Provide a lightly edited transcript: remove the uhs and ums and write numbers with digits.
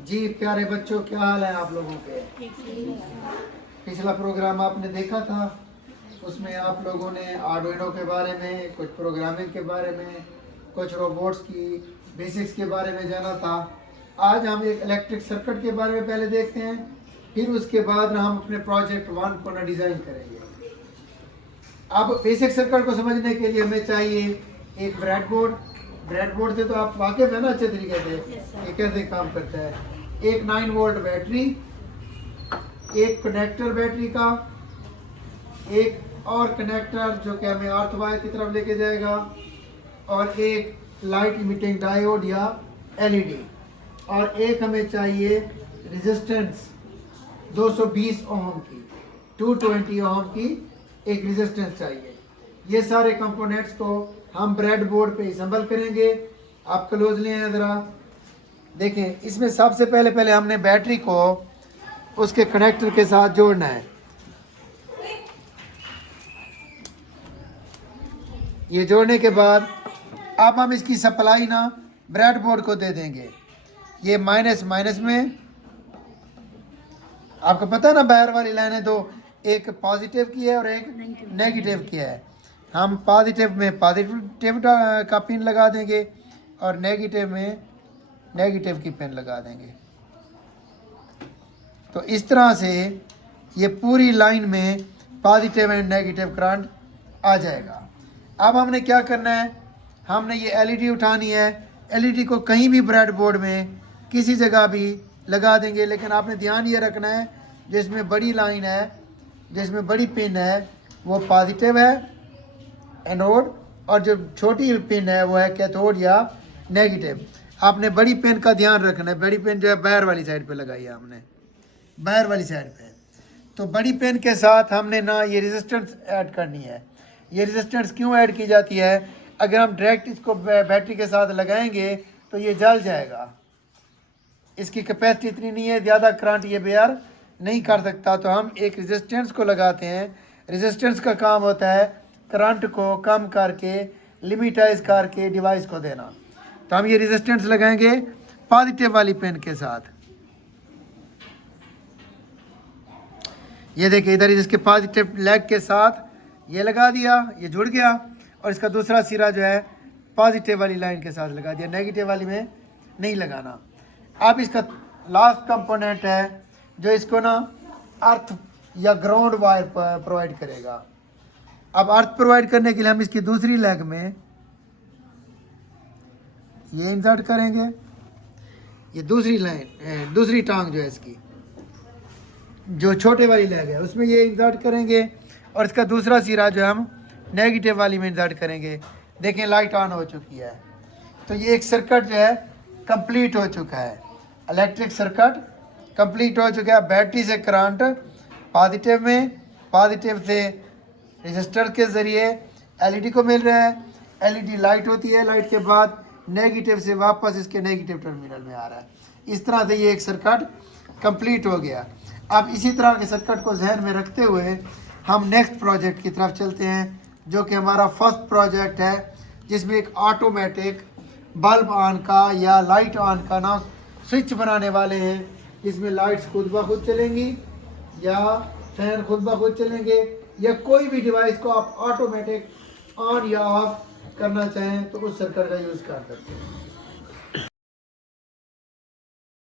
जी प्यारे बच्चों, क्या हाल है आप लोगों के? पिछला प्रोग्राम आपने देखा था, उसमें आप लोगों ने आर्डुइनो के बारे में, कुछ प्रोग्रामिंग के बारे में, कुछ रोबोट्स की बेसिक्स के बारे में जाना था। आज हम एक इलेक्ट्रिक सर्किट के बारे में पहले देखते हैं, फिर उसके बाद ना हम अपने प्रोजेक्ट 1 को ना डिज़ाइन करेंगे। अब बेसिक सर्किट को समझने के लिए हमें चाहिए एक ब्रेडबोर्ड। ब्रेडबोर्ड से तो आप वाकिफ है ना अच्छे तरीके से ये कैसे काम करता है। एक 9 वोल्ट बैटरी, एक कनेक्टर बैटरी का, एक और कनेक्टर जो कि हमें अर्थ वायर की तरफ लेके जाएगा, और एक लाइट इमिटिंग डायोड या एलईडी, और एक हमें चाहिए रेजिस्टेंस 220 ओम की, 220 ओम की एक रेजिस्टेंस चाहिए। ये सारे कंपोनेंट्स को हम ब्रेड बोर्ड पे असेंबल करेंगे। आप क्लोजली हैं ज़रा देखें। इसमें सबसे पहले हमने बैटरी को उसके कनेक्टर के साथ जोड़ना है। ये जोड़ने के बाद अब हम इसकी सप्लाई ना ब्रेड बोर्ड को दे देंगे। ये माइनस माइनस में, आपको पता है ना बाहर वाली लाइनें दो, एक पॉजिटिव की है और एक नेगेटिव की है। हम पॉजिटिव में पॉजिटिव का पिन लगा देंगे और नेगेटिव में नेगेटिव की पिन लगा देंगे। तो इस तरह से ये पूरी लाइन में पॉजिटिव एंड नेगेटिव करंट आ जाएगा। अब हमने क्या करना है, हमने ये एलईडी उठानी है। एलईडी को कहीं भी ब्रेड बोर्ड में किसी जगह भी लगा देंगे, लेकिन आपने ध्यान ये रखना है जिसमें बड़ी लाइन है, जिसमें बड़ी पिन है वो पॉजिटिव है एनोड, और जो छोटी पिन है वो है कैथोड या नेगेटिव। आपने बड़ी पिन का ध्यान रखना है। बड़ी पिन जो है बाहर वाली साइड पे लगाई है हमने, बाहर वाली साइड पे। तो बड़ी पिन के साथ हमने ना ये रेजिस्टेंस ऐड करनी है। ये रेजिस्टेंस क्यों ऐड की जाती है? अगर हम डायरेक्ट इसको बैटरी के साथ लगाएंगे तो ये जल जाएगा। इसकी कैपेसिटी इतनी नहीं है, ज़्यादा करंट ये बेयर नहीं कर सकता। तो हम एक रेजिस्टेंस को लगाते हैं। रेजिस्टेंस का काम होता है करंट को कम करके, लिमिटाइज करके डिवाइस को देना। तो हम ये रेजिस्टेंस लगाएंगे पॉजिटिव वाली पिन के साथ। ये देखिए इधर इसके पॉजिटिव लेग के साथ ये लगा दिया, ये जुड़ गया, और इसका दूसरा सिरा जो है पॉजिटिव वाली लाइन के साथ लगा दिया, नेगेटिव वाली में नहीं लगाना। अब इसका लास्ट कंपोनेंट है जो इसको ना अर्थ या ग्राउंड वायर प्रोवाइड करेगा। अब अर्थ प्रोवाइड करने के लिए हम इसकी दूसरी लेग में ये इंसर्ट करेंगे। ये दूसरी लाइन, दूसरी टांग जो है इसकी, जो छोटे वाली लेग है उसमें ये इंसर्ट करेंगे, और इसका दूसरा सिरा जो हम नेगेटिव वाली में इंसर्ट करेंगे। देखें लाइट ऑन हो चुकी है। तो ये एक सर्किट जो है कंप्लीट हो चुका है। इलेक्ट्रिक सर्किट कंप्लीट हो चुका है। बैटरी से करंट पॉजिटिव में, पॉजिटिव से रजिस्टर के ज़रिए एलईडी को मिल रहा है। एलईडी लाइट होती है, लाइट के बाद नेगेटिव से वापस इसके नेगेटिव टर्मिनल में आ रहा है। इस तरह से ये एक सर्किट कंप्लीट हो गया। अब इसी तरह के सर्किट को जहन में रखते हुए हम नेक्स्ट प्रोजेक्ट की तरफ चलते हैं, जो कि हमारा फर्स्ट प्रोजेक्ट है, जिसमें एक ऑटोमेटिक बल्ब ऑन का या लाइट ऑन का ना स्विच बनाने वाले हैं, जिसमें लाइट्स खुद ब खुद चलेंगी या फैन खुद ब खुद चलेंगे, या कोई भी डिवाइस को आप ऑटोमेटिक ऑन या ऑफ करना चाहें तो उस सर्किट का यूज़ कर सकते हैं।